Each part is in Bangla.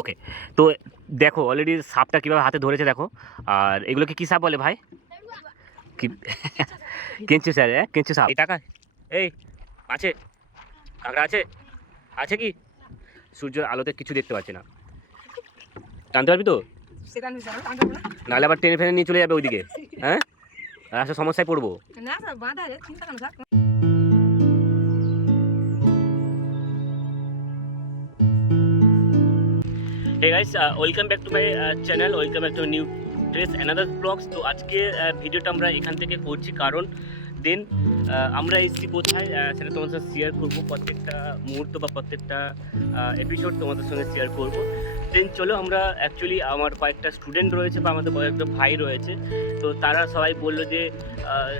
ওকে, তো দেখো অলরেডি সাপটা কীভাবে হাতে ধরেছে দেখো। আর এগুলোকে কী সাপ বলে ভাই? কি কেঁচু স্যার, হ্যাঁ কেঁচু সাপ। এই টাকা এই আছে, কাঁকড়া আছে, আছে কি? সূর্যের আলোতে কিছু দেখতে পাচ্ছি না, টানতে পারবি তো? নাহলে আবার টেনে ফেনে নিয়ে চলে যাবে ওইদিকে, হ্যাঁ রাস্তার সমস্যায় পড়বো। Hey guys, welcome back to my channel, welcome back to a new trace another vlogs। তো আজকে ভিডিওটা আমরা এখান থেকে করছি কারণ দেন আমরা এসেছি কোথায় সেটা তোমাদের সাথে শেয়ার করবো, প্রত্যেকটা মুহূর্ত বা প্রত্যেকটা এপিসোড তোমাদের সঙ্গে শেয়ার করব। দেন চলো আমরা অ্যাকচুয়ালি আমার কয়েকটা স্টুডেন্ট রয়েছে বা আমাদের কয়েকটা ভাই রয়েছে, তো তারা সবাই বললো যে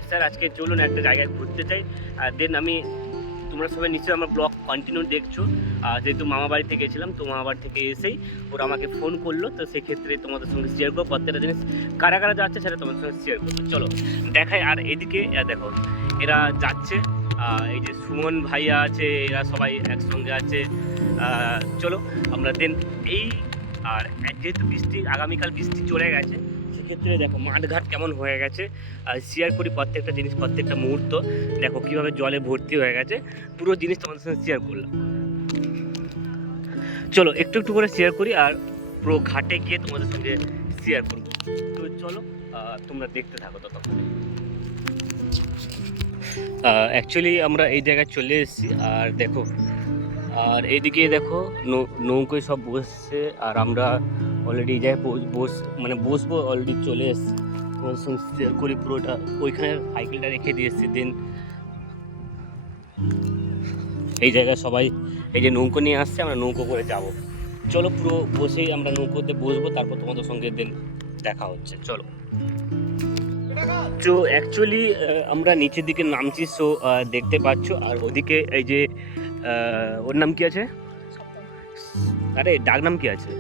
স্যার আজকে চলুন একটা জায়গায় ঘুরতে চাই। দেন আমি তোমরা সবাই নিশ্চয়ই আমার ব্লগ কন্টিনিউ দেখছো, যেহেতু মামা বাড়ি থেকে গেছিলাম, তো মামা বাড়ি থেকে এসেই ওরা আমাকে ফোন করলো, তো সেক্ষেত্রে তোমাদের সঙ্গে শেয়ার করবো প্রত্যেকটা জিনিস কারা কারা যাচ্ছে সেটা তোমাদের সঙ্গে শেয়ার করবো। চলো দেখাই। আর এদিকে দেখো এরা যাচ্ছে, এই যে সুমন ভাইয়া আছে, এরা সবাই একসঙ্গে আছে। চলো আমরা দেন এই, আর যেহেতু বৃষ্টি আগামীকাল বৃষ্টি চলে গেছে, সেক্ষেত্রে দেখো মাঠঘাট কেমন হয়ে গেছে, শেয়ার করি প্রত্যেকটা জিনিস, প্রত্যেকটা মুহূর্ত দেখো কীভাবে জলে ভর্তি হয়ে গেছে, পুরো জিনিস তোমাদের সঙ্গে শেয়ার করলাম। চলো একটু একটু করে শেয়ার করি আর পুরো ঘাটে গিয়ে তোমাদের সঙ্গে শেয়ার করবো। তো চলো তোমরা দেখতে থাকো ততক্ষণ। অ্যাকচুয়ালি আমরা এই জায়গায় চলে এসেছি, আর দেখো আর এইদিকে দেখো নৌকোয় সব বসছে, আর আমরা অলরেডি এই জায়গায় বসবো, অলরেডি চলে এসেছি। তোমাদের সঙ্গে শেয়ার করি পুরোটা। ওইখানে সাইকেলটা রেখে দিয়েছি, দেন এই জায়গায় সবাই এই যে নৌকো নিয়ে আসছে, আমরা নৌকো করে যাব। চলো পুরো বসেই আমরা নৌকোতে বসবো, তারপর তোমাদের সঙ্গে দেন দেখা হচ্ছে। চলো। তো অ্যাকচুয়ালি আমরা নিচের দিকে নামছি, সো দেখতে পাচ্ছ। আর ওদিকে এই যে ওর নাম কি আছে, আরে ডাক নাম কি আছে,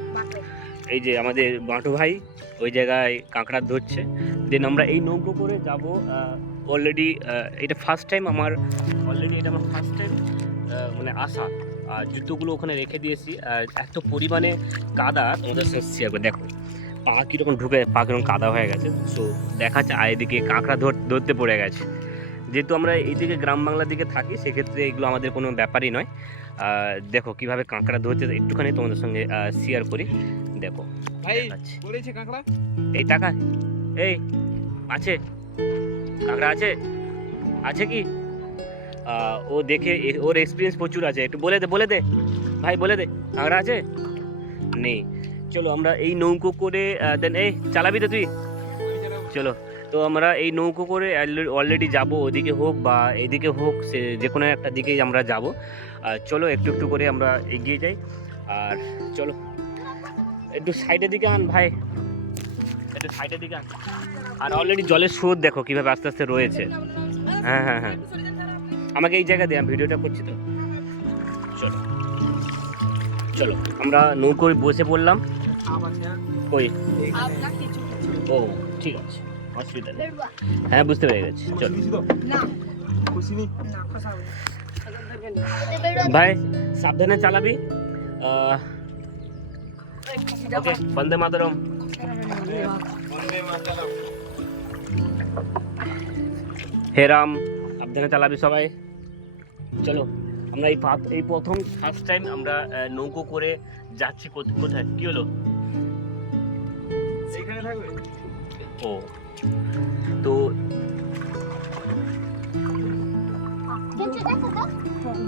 এই যে আমাদের বাঁটু ভাই ওই জায়গায় কাঁকড়া ধরছে। দেন আমরা এই নৌকো করে যাব। অলরেডি এটা ফার্স্ট টাইম আমার, মানে আসা। আর জুতোগুলো ওখানে রেখে দিয়েছি, আর এত পরিমাণে কাদা তোমাদের সাথে শেয়ার করে। দেখো পা কীরকম ঢুকে, পা কীরকম কাদা হয়ে গেছে। সো দেখাচ্ছে, আর এদিকে কাঁকড়া ধরতে পড়ে গেছে। যেহেতু আমরা এইদিকে গ্রাম বাংলার দিকে থাকি, সেক্ষেত্রে এগুলো আমাদের কোনো ব্যাপারই নয়। দেখো কিভাবে কাঁকড়া ধরতে, একটুখানি তোমাদের সঙ্গে শেয়ার করি। দেখো ভাই পড়েছে কাঁকড়া, এই টাকা এই আছে, কাঁকড়া আছে, আছে কি? ও দেখে ওর এক্সপিরিয়েন্স প্রচুর আছে, একটু বলে দে ভাই, বলে দে কাঁকড়া আছে নেই। চলো আমরা এই নৌকো করে দেন, এই চালাবি তো তুই? চলো, তো আমরা এই নৌকো করে অলরেডি যাব, ওদিকে হোক বা এদিকে হোক, সে যে কোনো একটা দিকেই আমরা যাব। চলো একটু একটু করে আমরা এগিয়ে যাই। আর চলো একটু সাইডের দিকে আন ভাই, একটু সাইডের দিকে আন। আর অলরেডি জলের স্রোত দেখো কীভাবে আস্তে আস্তে রয়েছে। হ্যাঁ হ্যাঁ হ্যাঁ, আমাকে এই জায়গা দিয়ে, আমি ভিডিওটা করছি তো। চলো চলো আমরা নৌকোয় বসে পড়লাম। ওই ও ঠিক আছে, অসুবিধা নেই, হ্যাঁ বুঝতে পেরে গেছি। চলো ভাই সাবধানে চালাবি। ওকে, বন্দে মাতরম। হে রাম, সাবধানে চালাবি সবাই। চলো আমরা এই প্রথম ফার্স্ট টাইম আমরা নৌকো করে যাচ্ছি। কোথায় কি হলো? এখানে থাকবে। ও তো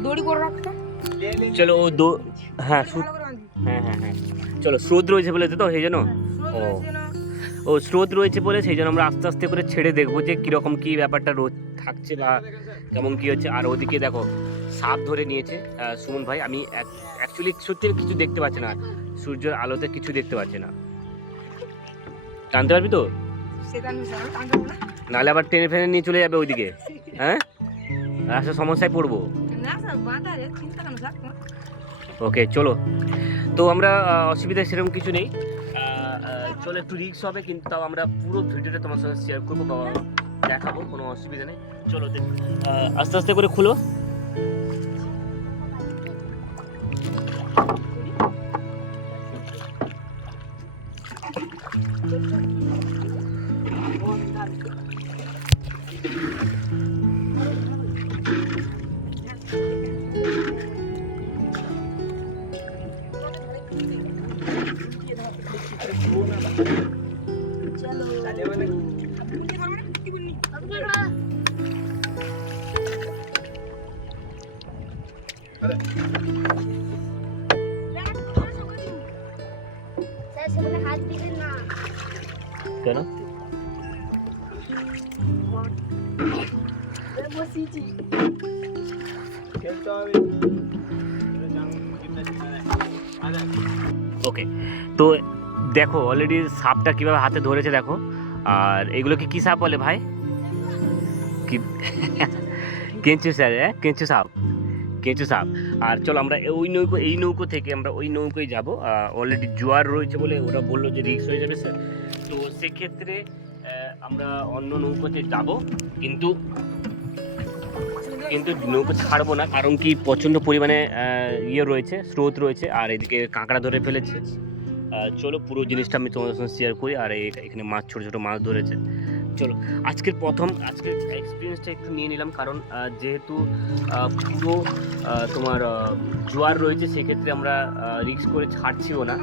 দড়ি করে রাখতো। চলো ও হ্যাঁ হ্যাঁ হ্যাঁ হ্যাঁ, চলো স্রোত রয়েছে বলেছে তো সেই জন্য। ও স্রোত রয়েছে বলে সেই জন্য আমরা আস্তে আস্তে করে ছেড়ে দেখবো যে কীরকম কী ব্যাপারটা রোদ থাকছে বা কেমন কী হচ্ছে। আর ওদিকে দেখো সাপ ধরে নিয়েছে সুমন ভাই। আমি অ্যাকচুয়ালি সত্যি কিছু দেখতে পাচ্ছি না, সূর্যের আলোতে কিছু দেখতে পাচ্ছি না, টানতে পারবি তো? নাহলে আবার টেনে ফেনে নিয়ে চলে যাবে ওইদিকে, হ্যাঁ রাস্তার সমস্যায় পড়বো। ওকে চলো, তো আমরা অসুবিধা সেরকম কিছু নেই। চলো একটু রিস্ক হবে, কিন্তু তাও আমরা পুরো ভিডিওটা তোমার সঙ্গে শেয়ার করবো বা দেখাবো, কোনো অসুবিধা নেই। চলো আস্তে আস্তে করে খুলো। हाथ दिखे ना কেন? ওকে, তো দেখো অলরেডি সাপটা কিভাবে হাতে ধরেছে দেখো। আর এগুলোকে কি সাপ বলে ভাই? কি কেঁচু স্যার? কেঁচু সাপ, কেঁচু সাপ। আর চলো আমরা এই নৌকো থেকে আমরা ওই নৌকোয় যাবো। অলরেডি জোয়ার রয়েছে বলে ওরা বললো যে রিস্ক হয়ে যাবে স্যার, তো সেক্ষেত্রে আমরা অন্য নৌকোতে যাব, কিন্তু নৌকো ছাড়বো না, কারণ কি প্রচণ্ড পরিমাণে ইয়ে রয়েছে, স্রোত রয়েছে, আর এদিকে কাঁকড়া ধরে ফেলেছে। চলো পুরো জিনিসটা আমি তোমাদের সঙ্গে শেয়ার করি। আর এখানে মাছ, ছোটো ছোটো মাছ ধরেছে। চলো আজকের এক্সপিরিয়েন্সটা একটু নিয়ে নিলাম, কারণ যেহেতু পুরো তোমার জোয়ার রয়েছে, সেক্ষেত্রে আমরা রিস্ক করে ছাড়ছিও না।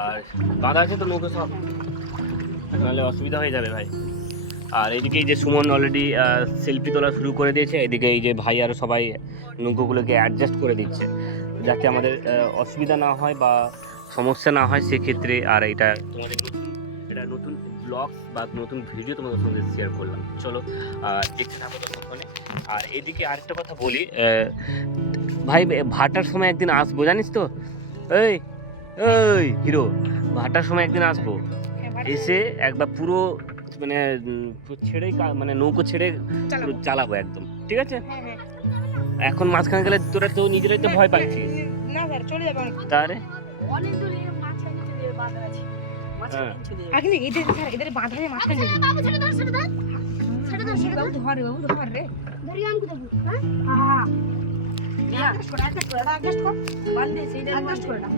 আর বাঁধা আছে তো নৌকো সব, নাহলে অসুবিধা হয়ে যাবে ভাই। আর এদিকে এই যে সুমন অলরেডি সেলফি তোলা শুরু করে দিয়েছে, এদিকে এই যে ভাই আর সবাই নৌকোগুলোকে অ্যাডজাস্ট করে দিচ্ছে যাতে আমাদের অসুবিধা না হয় বা সমস্যা না হয় সেক্ষেত্রে। আর এটা তোমাদের নতুন ব্লগ বা নতুন ভিডিও তোমাদের সঙ্গে শেয়ার করলাম। চলো দেখতে থাকো ততক্ষণে। আর এদিকে আরেকটা কথা বলি ভাই, ভাটার সময় একদিন আসবো জানিস তো? এই এই হিরো, ভাটার সময় একদিন আসবো, এসে একবার পুরো মানে ছেড়েই মানে নৌকো ছেড়ে চালাবো একদম, ঠিক আছে? এখন মাঝখানে গেলে তোরা তো নিজেরাই তো ভয় পাচ্ছিস। না স্যার চলে যাবে অনেক। তাহলে অনেক দূরে মাঝখানে চলে বাঁধা আছে এখন এদের স্যার এদের বাঁধা আছে মাঝখানে। বাবু ছেড়ে ধর ছেড়ে ধর ছেড়ে ধর ছেড়ে ধর বাবু ধর রে, বাবু ধর রে। ধরি আমি দেবো হ্যাঁ হ্যাঁ অ্যাডজাস্ট কর, অ্যাডজাস্ট কর, বাঁধ দে সেইটা অ্যাডজাস্ট কর না।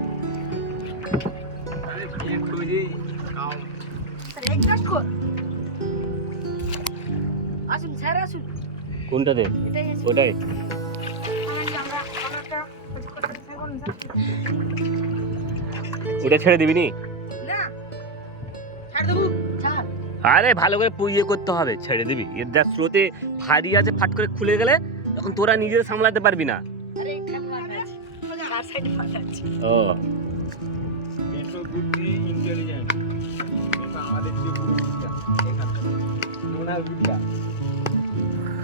আরে এক বজে কাম স্যার অ্যাডজাস্ট কর। আসুন স্যার আসুন কোনটাতে? এটাই আছে ওটাই আমরা একটা স্যার বলুন স্যার। ওটা ছেড়ে দিবি নি? না ছাড় দেবো স্যার আরে ভালো করে ইয়ে করতে হবে, ছেড়ে দিবি? এর যা স্রোতে ভারী আছে, ফাট করে খুলে গেলে তখন তোরা নিজেরা সামলাতে পারবি না। আরে এখানে বাঁধা আছে চার সাইডে বাঁধা আছে ও এসব বুদ্ধি ইন্টেলিজেন্ট, এটা আমাদের যে পুরো বুদ্ধিটা এখানে নোনার বুদ্ধিটা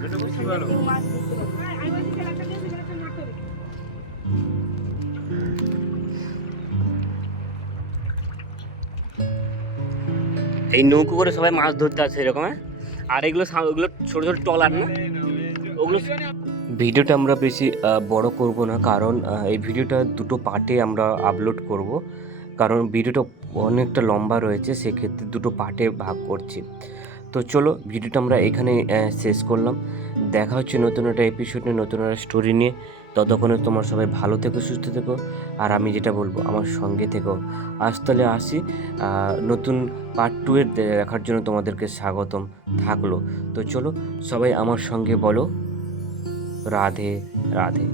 এটা বুঝতে পারো। মাছ ধরতে পারবো। আমি বলছি স্যার একটা দিয়ে স্যার একটা মারতে হবে। এই নৌকো করে সবাই মাছ ধরতে আসে এরকম। আর এগুলো ওগুলো ছোট ছোট ট্রলার না ওগুলো। ভিডিওটা আমরা বেশি বড় করব না, কারণ এই ভিডিওটা দুটো পার্টে আমরা আপলোড করব, কারণ ভিডিওটা অনেকটা লম্বা রয়েছে, সেক্ষেত্রে দুটো পার্টে ভাগ করছি। তো চলো ভিডিওটা আমরা এখানে শেষ করলাম। দেখা হচ্ছে নতুন একটা এপিসোড নিয়ে, নতুন একটা স্টোরি নিয়ে। ততক্ষণে তোমার সবাই ভালো থেকো, সুস্থ থেকো। আর আমি যেটা বলবো আমার সঙ্গে থেকো। আজ তাহলে আসি, নতুন পার্ট 2 এর দেখার জন্য তোমাদেরকে স্বাগতম থাকলো। তো চলো সবাই আমার সঙ্গে বলো রাধে রাধে।